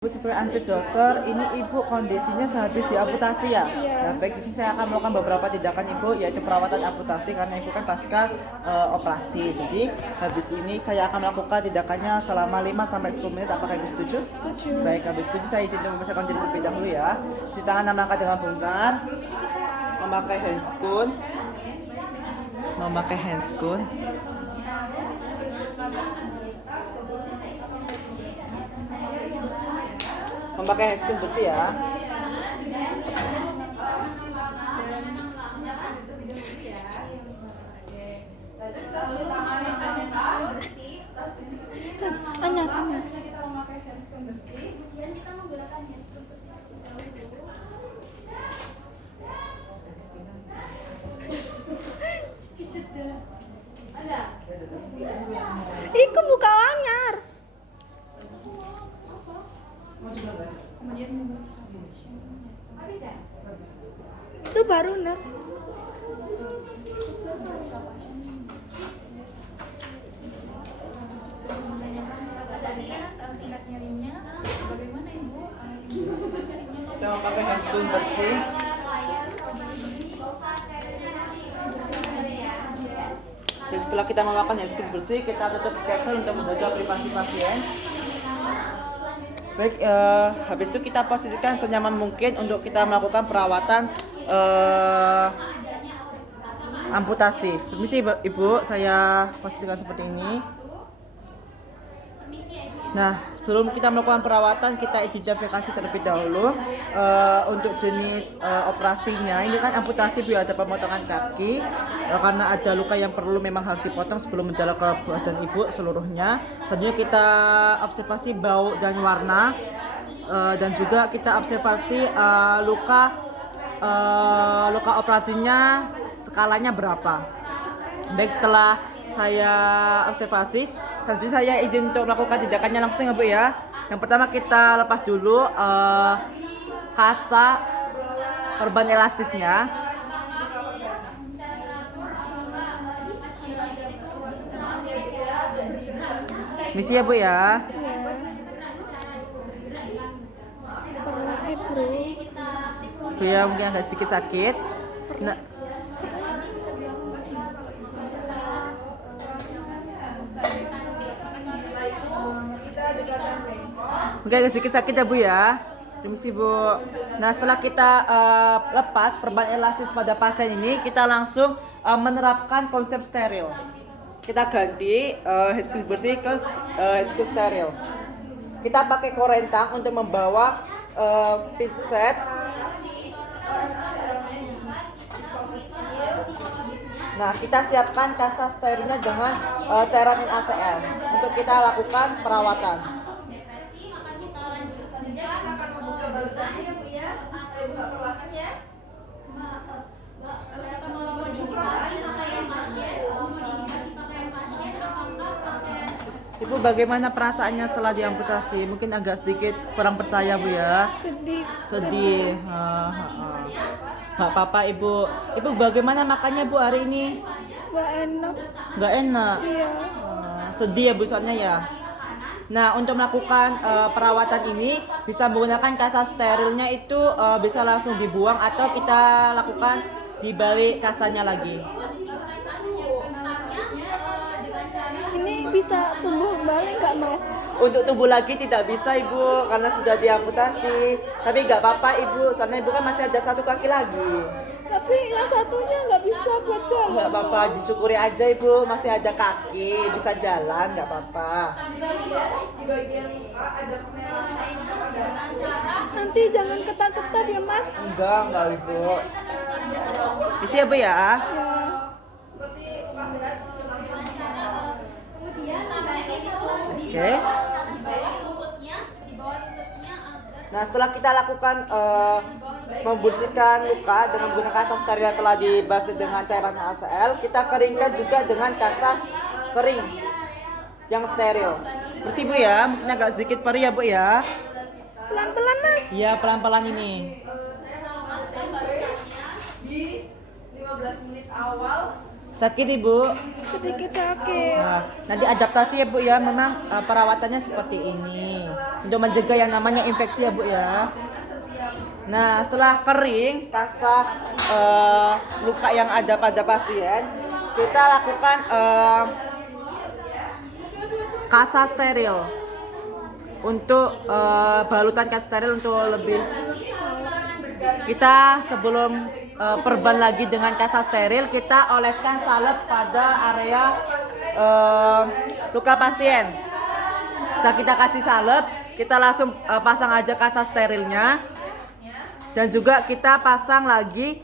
Bu, sesuai anvis dokter, ini ibu kondisinya sehabis diamputasi ya? Iya. Nah, baik, di sini saya akan melakukan beberapa tindakan ibu, yaitu perawatan amputasi karena ibu kan pasca operasi. Jadi habis ini saya akan melakukan tindakannya selama 5-10 menit. Apakah ibu setuju? Setuju. Baik, habis setuju saya izin untuk memisahkan diri terlebih dahulu ya. Cuci tangan 6 langkah dengan benar, memakai handscoon, memakai handscoon. Memakai handscoon bersih ya. Tanya. Iku buka anyar. Itu baru nurse. Tingkat nyerinya bagaimana ibu? Kita memakai handscoon bersih. Jadi setelah kita memakan handscoon bersih, kita tutup sketsa untuk menjaga privasi pasien. Baik, habis itu kita posisikan senyaman mungkin untuk kita melakukan perawatan amputasi. Permisi ibu, saya posisikan seperti ini. Nah, sebelum kita melakukan perawatan, kita identifikasi terlebih dahulu untuk jenis operasinya. Ini kan amputasi, Bu, ada pemotongan kaki karena ada luka yang perlu memang harus dipotong sebelum menjalar ke badan ibu seluruhnya. Selanjutnya kita observasi bau dan warna, dan juga kita observasi luka operasinya skalanya berapa. Baik, setelah saya observasi, selanjutnya saya izin untuk melakukan tindakannya langsung ya, Bu ya. Yang pertama kita lepas dulu kasa perban elastisnya. Misi ya, Bu ya. Pernah bro. Bu ya, mungkin agak sedikit sakit. Nah, mungkin agak sedikit sakit ya, Bu ya. Permisi, Bu. Nah, setelah kita lepas perban elastis pada pasien ini, kita langsung menerapkan konsep steril. Kita ganti handscoon bersih ke handscoon steril. Kita pakai korentang untuk membawa pinset. Nah, kita siapkan kasa sterilnya dengan cairan NaCl untuk kita lakukan perawatan. Ibu, bagaimana perasaannya setelah diamputasi? Mungkin agak sedikit kurang percaya, Bu ya. Sedih. Nggak apa-apa, Ibu. Ibu, bagaimana makannya, Bu, hari ini? Gak enak. Nggak enak. Iya. Sedih ya, Bu, soalnya ya. Nah, untuk melakukan perawatan ini bisa menggunakan kasa sterilnya itu bisa langsung dibuang atau kita lakukan di balik kasanya lagi. Ini bisa tumbuh kembali nggak, Mas? Untuk tumbuh lagi tidak bisa, Ibu, karena sudah diamputasi. Tapi nggak apa-apa, Ibu, soalnya Ibu kan masih ada satu kaki lagi. Tapi yang satunya nggak bisa buat jalan. Nggak apa-apa, disyukuri aja, Ibu, masih ada kaki, bisa jalan, nggak apa-apa. Nanti jangan ketat-ketat ya, Mas. Enggak, Ibu. Isi ya, Bu ya. Ya. Oke. Nah, setelah kita lakukan membersihkan luka dengan menggunakan kasa steril yang telah dibasuh dengan cairan NaCl, kita keringkan juga dengan kasa kering yang steril. Bersih, Bu ya, mungkin agak sedikit perih ya, Bu ya. Pelan-pelan, Mas. Iya, pelan-pelan ini. Di 15 menit awal Sakit Ibu? Sedikit sakit. Nah, nanti adaptasi ya Bu ya, memang perawatannya seperti ini untuk mencegah yang namanya infeksi ya Bu ya. Nah, setelah kering kasah luka yang ada pada pasien, kita lakukan kasah steril untuk balutan kasah steril untuk lebih. Kita sebelum perban lagi dengan kasah steril, kita oleskan salep pada area luka pasien. Setelah kita kasih salep, kita langsung pasang aja kasah sterilnya. Dan juga kita pasang lagi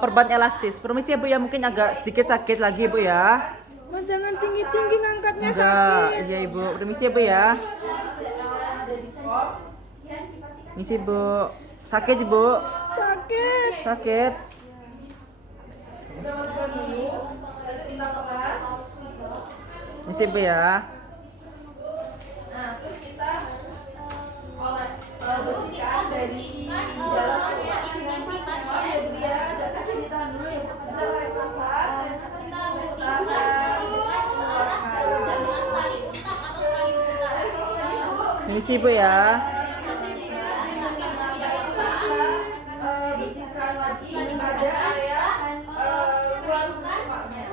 perban elastis. Permisi ya Bu ya, mungkin agak sedikit sakit lagi Bu ya. Mas jangan tinggi-tinggi ngangkatnya Enggak, sakit. iya Ibu. Permisi ya Bu ya. Permisi Bu. Sakit Ibu. Sakit. Sakit. Permisi Bu ya. Permisi Bu ya. Bersihkan lagi pada area luar lukanya.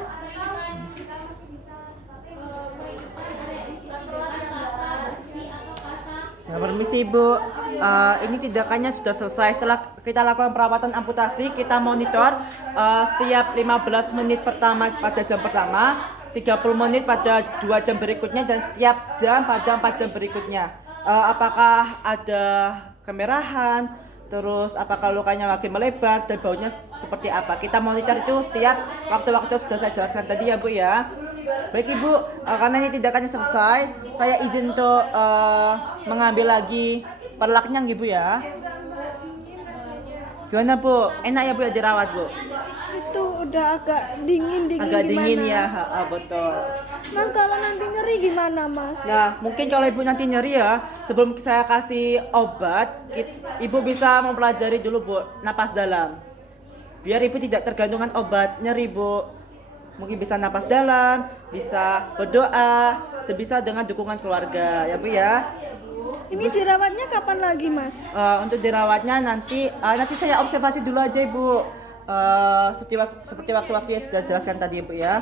Ya, permisi Ibu. Ini tindakannya sudah selesai. Setelah kita lakukan perawatan amputasi, kita monitor setiap 15 menit pertama pada jam pertama, 30 menit pada 2 jam berikutnya, dan setiap jam pada 4 jam berikutnya. Apakah ada kemerahan, terus apakah lukanya makin melebar, dan baunya seperti apa. Kita monitor itu setiap waktu-waktu sudah saya jelaskan tadi ya Bu ya. Baik Ibu, karena ini tindakannya selesai, saya izin untuk mengambil lagi perlaknya Ibu ya. Gimana Bu? Enak ya Bu ya dirawat Bu? Itu udah agak dingin Agak dingin gimana? ya, betul. Mas kalau nanti nyeri gimana Mas? Nah, mungkin kalau Ibu nanti nyeri ya, sebelum saya kasih obat, Ibu bisa mempelajari dulu Bu, napas dalam. Biar Ibu tidak tergantungan obat nyeri Bu. Mungkin bisa napas dalam, bisa berdoa, dan bisa dengan dukungan keluarga ya Bu ya. Ini dirawatnya kapan lagi Mas? Untuk dirawatnya nanti saya observasi dulu aja Ibu. Seperti waktu-waktu yang sudah jelaskan tadi Ibu ya.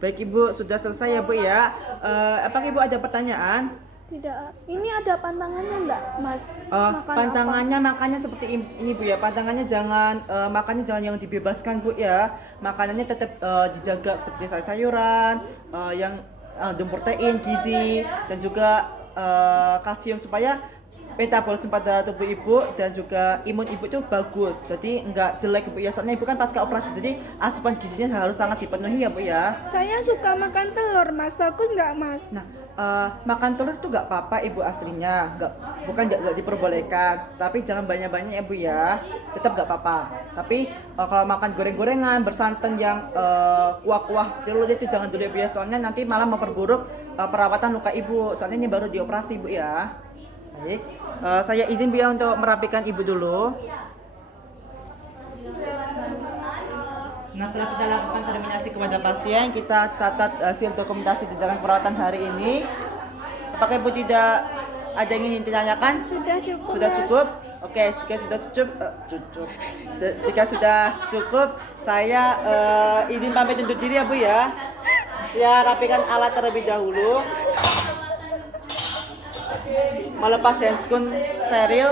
Baik Ibu, sudah selesai ya Bu ya. Apakah Ibu ada pertanyaan? Tidak. Ini ada pantangannya enggak Mas? Makan Pantangannya makannya seperti ini Bu ya. Pantangannya jangan makannya jangan yang dibebaskan Bu ya. Makanannya tetap dijaga seperti sayur-sayuran, yang protein, gizi, dan juga kalsium supaya metabolisme pada tubuh Ibu dan juga imun Ibu itu bagus. Jadi enggak jelek Bu ya. Soalnya Ibu kan pasca operasi, jadi asupan gizinya harus sangat dipenuhi ya Bu ya. Saya suka makan telur Mas. Bagus enggak Mas? Nah, makan telur itu nggak apa-apa Ibu aslinya, nggak diperbolehkan. Tapi jangan banyak-banyak ya Bu ya, tetap nggak apa-apa. Tapi kalau makan goreng-gorengan bersantan yang kuah-kuah seperti itu jangan dulu ya Bu ya, soalnya nanti malah memperburuk perawatan luka Ibu. Soalnya ini baru dioperasi Bu ya. Baik, saya izin Bu ya untuk merapikan Ibu dulu. Nah, setelah kita lakukan terminasi kepada pasien, kita catat hasil dokumentasi tindakan perawatan hari ini. Apakah Ibu tidak ada yang ingin ditanyakan? Sudah cukup. Sudah Mas. cukup? Oke, jika sudah jika sudah cukup, saya izin pamit undur diri ya Bu ya. Saya rapikan alat terlebih dahulu. Melepas handskun steril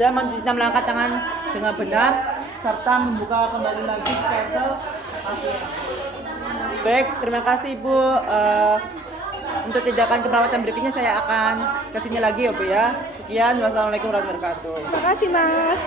dan mencuci melangkah tangan dengan benar serta membuka kembali lagi spesial pasien. Baik, terima kasih Ibu. Untuk tindakan keperawatan berikutnya saya akan kesini lagi ya Bu ya. Sekian, wassalamualaikum warahmatullahi wabarakatuh. Terima kasih Mas.